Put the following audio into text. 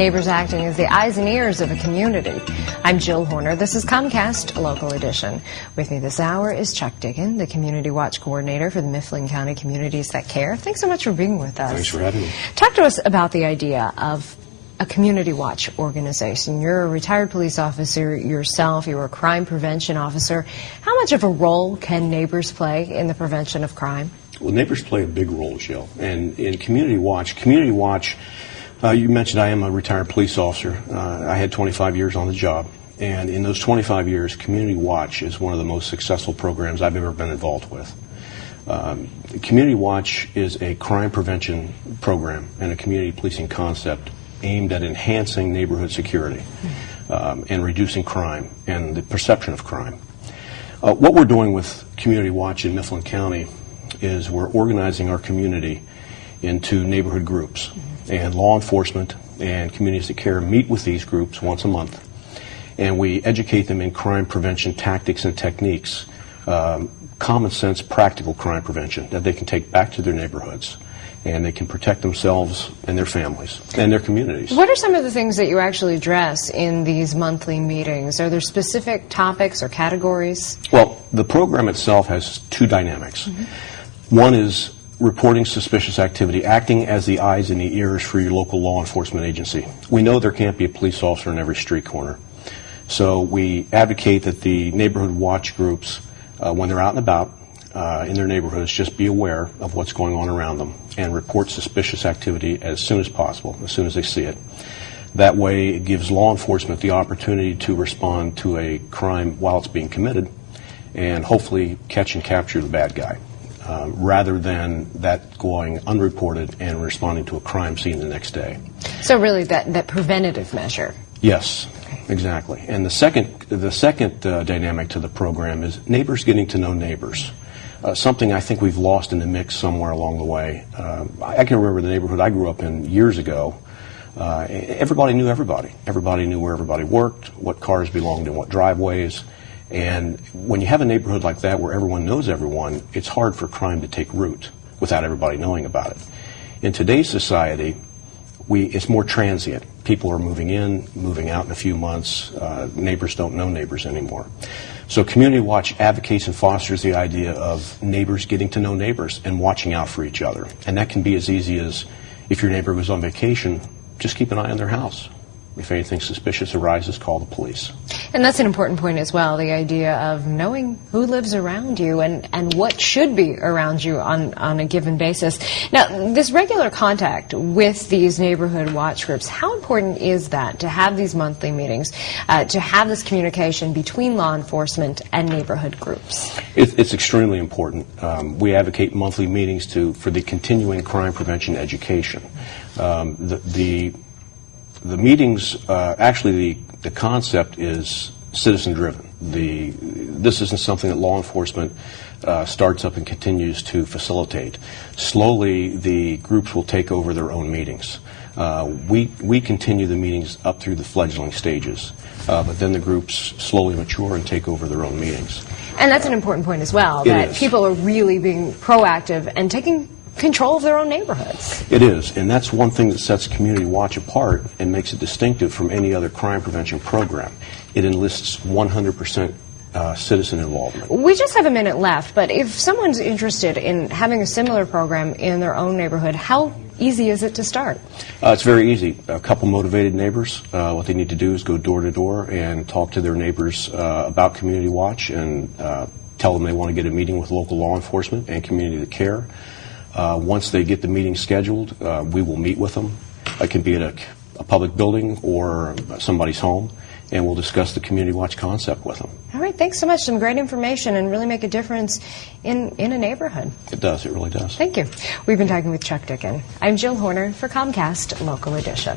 neighbors acting as the eyes and ears of a community. I'm Jill Horner. This is ComCast Local Edition. With me this hour is Chuck Dicken, the Community Watch Coordinator for the Mifflin County Communities That Care. Thanks so much for being with us. Thanks for having me. Talk to us about the idea of a community watch organization. You're a retired police officer yourself. You're a crime prevention officer. How much of a role can neighbors play in the prevention of crime? Well, neighbors play a big role, Jill. And in Community Watch, you mentioned I am a retired police officer. I had 25 years on the job. And in those 25 years, Community Watch is one of the most successful programs I've ever been involved with. Community Watch is a crime prevention program and a community policing concept aimed at enhancing neighborhood security and reducing crime and the perception of crime. What we're doing with Community Watch in Mifflin County is we're organizing our community into neighborhood groups, and law enforcement and communities that care meet with these groups once a month, and we educate them in crime prevention tactics and techniques, common sense practical crime prevention that they can take back to their neighborhoods, and they can protect themselves and their families and their communities. What are some of the things that you actually address in these monthly meetings? Are there specific topics or categories? Well, the program itself has two dynamics. One is reporting suspicious activity, acting as the eyes and the ears for your local law enforcement agency. We know there can't be a police officer in every street corner. So we advocate that the neighborhood watch groups, when they're out and about in their neighborhoods, just be aware of what's going on around them and report suspicious activity as soon as possible, as soon as they see it. That way it gives law enforcement the opportunity to respond to a crime while it's being committed and hopefully catch and capture the bad guy. Rather than that going unreported and responding to a crime scene the next day. So really that preventative measure. Yes, exactly. And the second dynamic to the program is neighbors getting to know neighbors. Something I think we've lost in the mix somewhere along the way. I can remember the neighborhood I grew up in years ago. Everybody knew everybody. Everybody knew where everybody worked, what cars belonged in what driveways. And when you have a neighborhood like that where everyone knows everyone, it's hard for crime to take root without everybody knowing about it. In today's society, it's more transient. People are moving in, moving out in a few months. Neighbors don't know neighbors anymore. So Community Watch advocates and fosters the idea of neighbors getting to know neighbors and watching out for each other. And that can be as easy as if your neighbor goes on vacation, just keep an eye on their house. If anything suspicious arises, call the police. And that's an important point as well, the idea of knowing who lives around you and what should be around you on a given basis. Now, this regular contact with these neighborhood watch groups, how important is that to have these monthly meetings, to have this communication between law enforcement and neighborhood groups? It's extremely important. We advocate monthly meetings for the continuing crime prevention education. The meetings, actually the concept is citizen-driven. This isn't something that law enforcement starts up and continues to facilitate. Slowly, the groups will take over their own meetings. We continue the meetings up through the fledgling stages, but then the groups slowly mature and take over their own meetings. And that's an important point as well, that people are really being proactive and taking control of their own neighborhoods. It is, and that's one thing that sets Community Watch apart and makes it distinctive from any other crime prevention program. It enlists 100% citizen involvement. We just have a minute left, but if someone's interested in having a similar program in their own neighborhood, how easy is it to start? It's very easy. A couple motivated neighbors, what they need to do is go door to door and talk to their neighbors about Community Watch and tell them they want to get a meeting with local law enforcement and community that care. Once they get the meeting scheduled, we will meet with them. It can be at a public building or somebody's home, and we'll discuss the Community Watch concept with them. All right, thanks so much. Some great information and really make a difference in a neighborhood. It does, it really does. Thank you. We've been talking with Chuck Dicken. I'm Jill Horner for ComCast Local Edition.